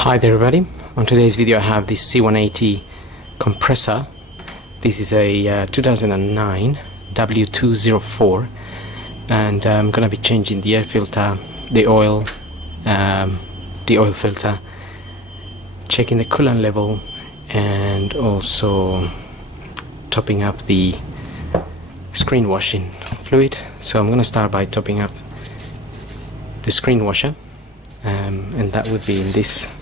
Hi there everybody, on today's video I have this C180 compressor. This is a 2009 W204 and I'm gonna be changing the air filter, the oil filter, checking the coolant level and also topping up the screen washing fluid. So I'm gonna start by topping up the screen washer and that would be in this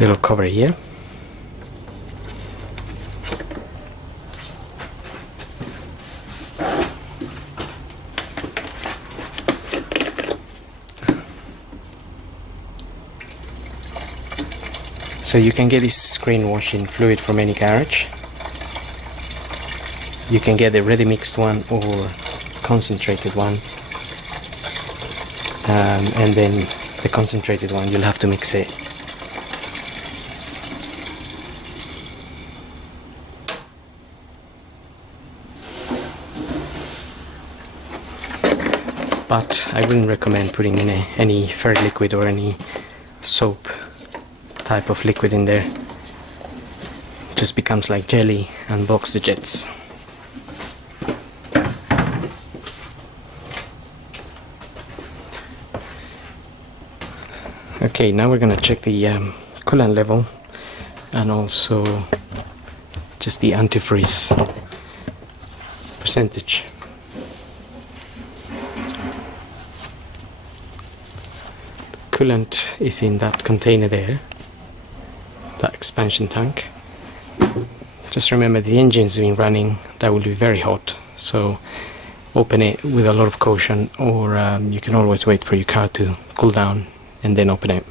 little cover here. So you can get this screen washing fluid from any garage. You can get the ready mixed one or concentrated one, and then the concentrated one you'll have to mix it. But I wouldn't recommend putting in any ferret liquid or any soap type of liquid in there. It just becomes like jelly and blocks the jets. Okay, now we're gonna check the coolant level and also just the antifreeze percentage. Coolant is in that container there, that expansion tank. Just remember the engine's been running, that will be very hot, so open it with a lot of caution, or you can always wait for your car to cool down and then open it.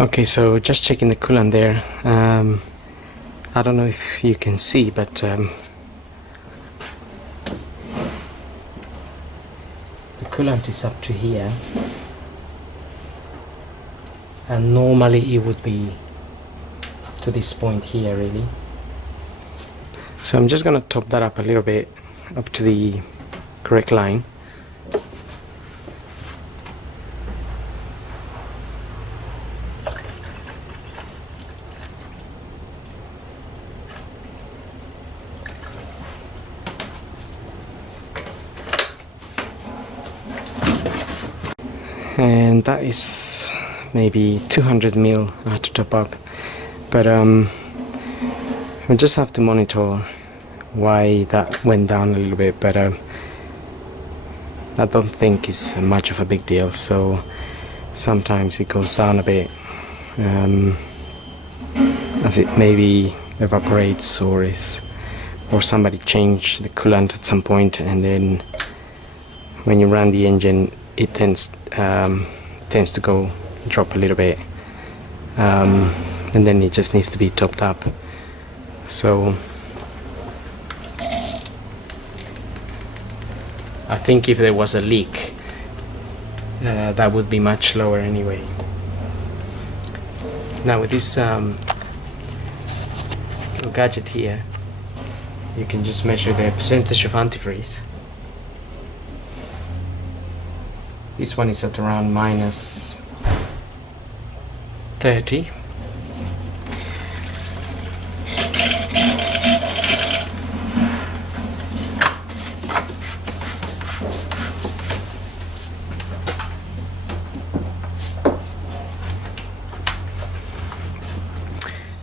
Okay, so just checking the coolant there. I don't know if you can see, but the coolant is up to here, and normally it would be up to this point here really. So I'm just gonna top that up a little bit up to the correct line. And that is maybe 200 mil I had to top up, but we just have to monitor why that went down a little bit, but I don't think it's much of a big deal. So sometimes it goes down a bit as it maybe evaporates or somebody changed the coolant at some point, and then when you run the engine it tends to go drop a little bit, and then it just needs to be topped up. So I think if there was a leak that would be much lower anyway. Now with this little gadget here, you can just measure the percentage of antifreeze. This one is at around minus 30.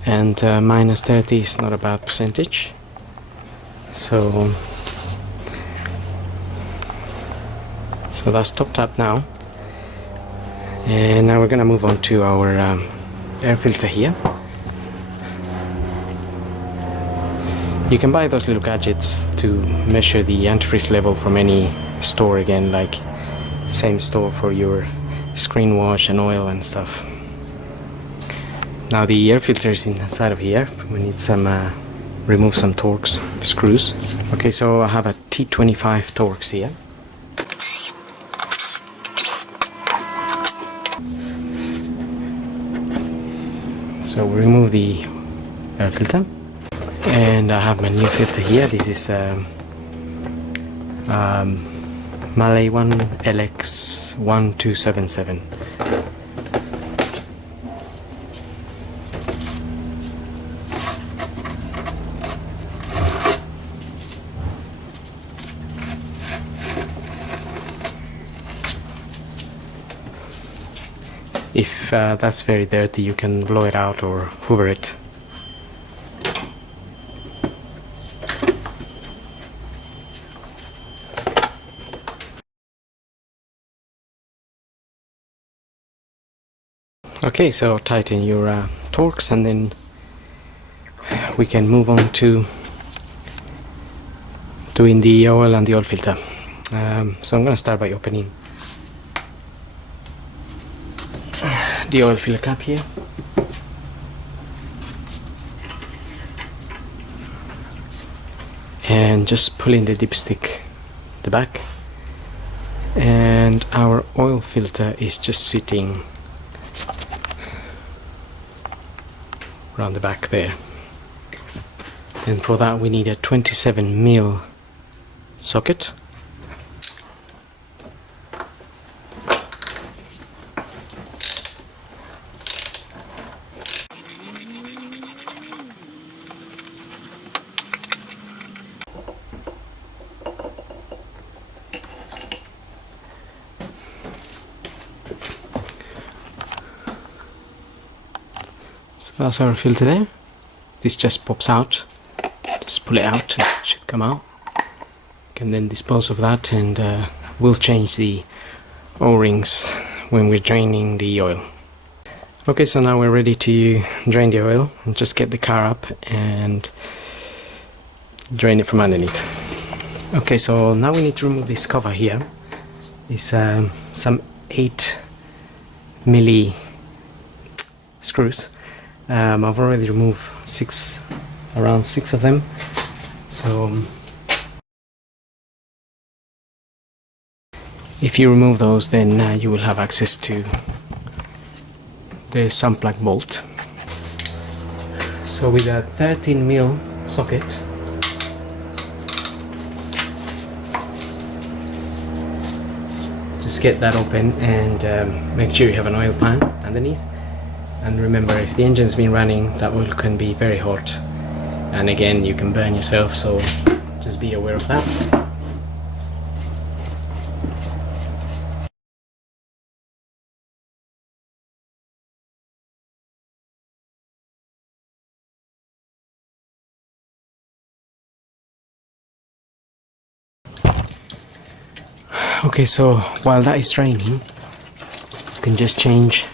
And minus 30 is not a bad percentage. So that's topped up now, and now we're gonna move on to our air filter here. You can buy those little gadgets to measure the antifreeze level from any store, again, like same store for your screen wash and oil and stuff. Now the air filter is inside of here. We need some remove some Torx screws. Okay, so I have a T25 Torx here. So we remove the air filter, and I have my new filter here. This is Malay 1 LX 1277. If that's very dirty, you can blow it out or hoover it. Okay, so tighten your Torx, and then we can move on to doing the oil and the oil filter. So I'm going to start by opening the oil filler cap here. And just pull in the dipstick at the back, and our oil filter is just sitting around the back there. And for that we need a 27mm socket. So that's our filter there. This just pops out. Just pull it out and it should come out. You can then dispose of that, and we'll change the O-rings when we're draining the oil. Okay, so now we're ready to drain the oil, and just get the car up and drain it from underneath. Okay, so now we need to remove this cover here. It's some 8mm screws. I've already removed around six of them. So if you remove those, then you will have access to the sump plug bolt. So with a 13mm socket, just get that open, and make sure you have an oil pan underneath. And remember, if the engine's been running, that oil can be very hot, and again you can burn yourself, so just be aware of that. Okay, so while that is draining, you can just change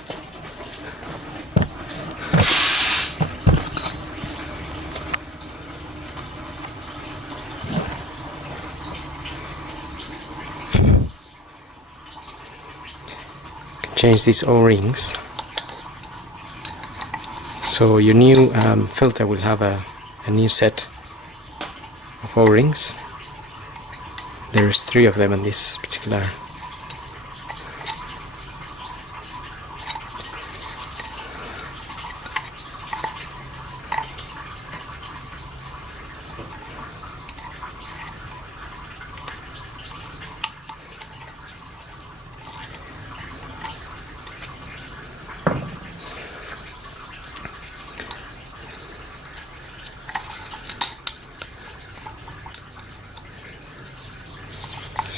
these O-rings. So your new filter will have a new set of O-rings. There's 3 of them in this particular .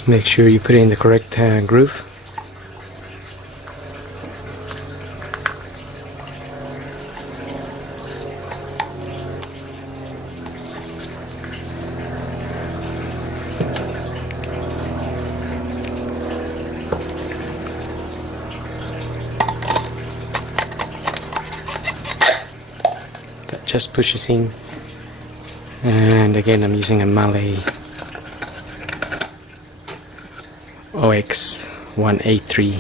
Make sure you put it in the correct groove. That just pushes in, and again I'm using a Malay OX 183-5.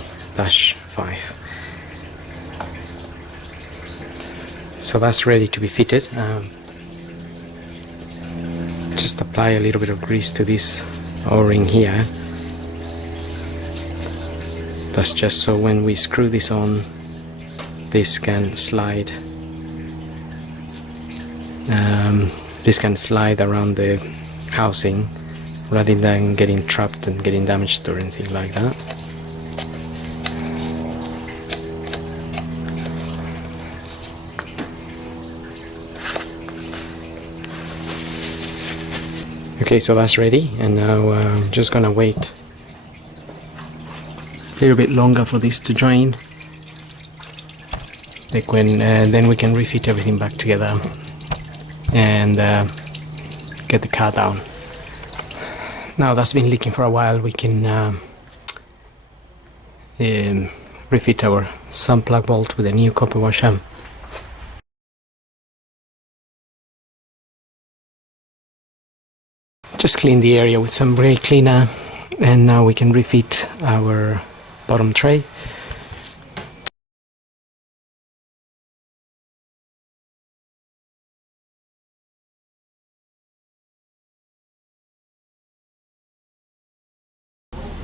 So that's ready to be fitted. Just apply a little bit of grease to this O-ring here. That's just so when we screw this on, this can slide. This can slide around the housing rather than getting trapped and getting damaged or anything like that. Okay, so that's ready, and now I'm just gonna wait a little bit longer for this to drain. Like when, then we can refit everything back together and get the car down. Now that's been leaking for a while, we can refit our sump plug bolt with a new copper washer. Just clean the area with some brake cleaner, and now we can refit our bottom tray.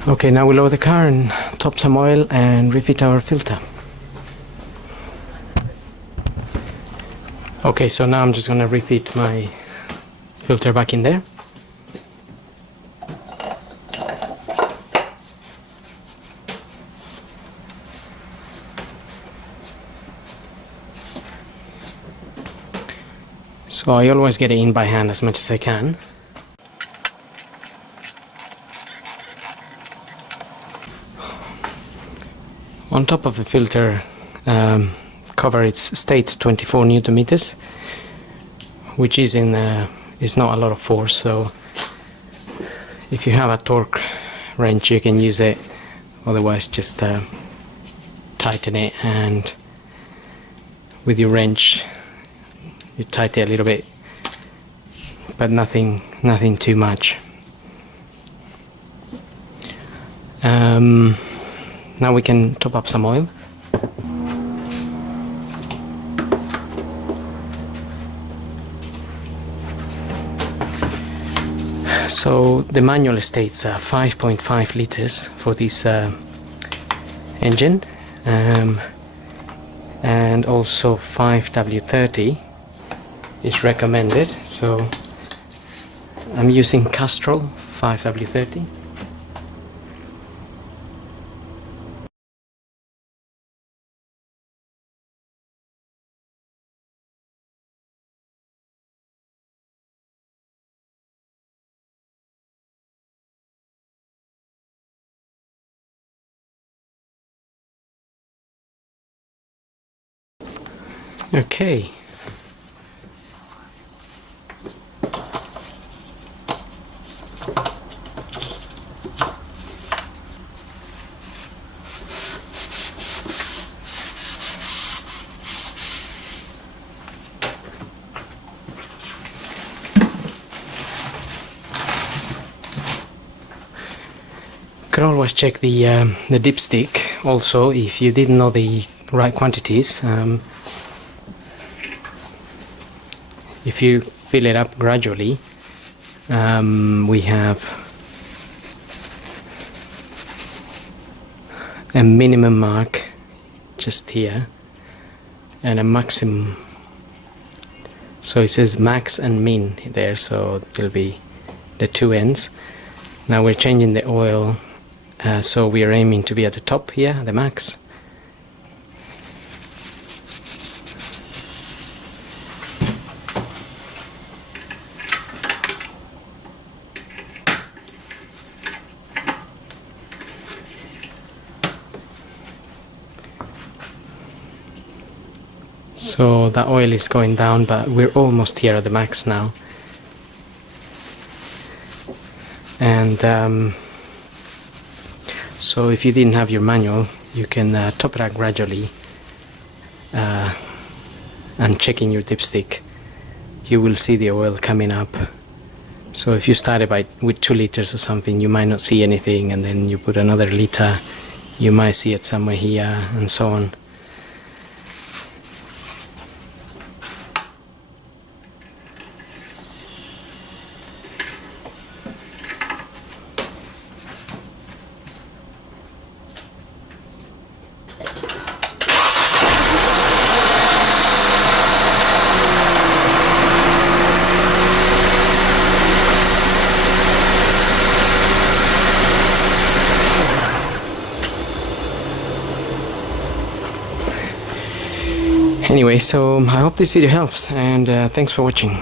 Okay, now we lower the car and top some oil and refit our filter. Okay, so now I'm just gonna refit my filter back in there. So I always get it in by hand as much as I can. On top of the filter cover, it states 24 Newton meters, which is not a lot of force. So if you have a torque wrench, you can use it. Otherwise, just tighten it, and with your wrench, you tighten it a little bit, but nothing too much. Now we can top up some oil. So the manual states 5.5 liters for this engine, and also 5W30 is recommended. So I'm using Castrol 5W30. Okay. You can always check the dipstick also if you didn't know the right quantities. If you fill it up gradually, we have a minimum mark just here and a maximum. So it says max and min there, so there'll be the two ends. Now we're changing the oil, so we are aiming to be at the top here, the max. So the oil is going down, but we're almost here at the max now. And so if you didn't have your manual, you can top it up gradually, and checking your dipstick, you will see the oil coming up. So if you started with 2 liters or something, you might not see anything, and then you put another liter, you might see it somewhere here, and so on. Anyway, so I hope this video helps, and thanks for watching.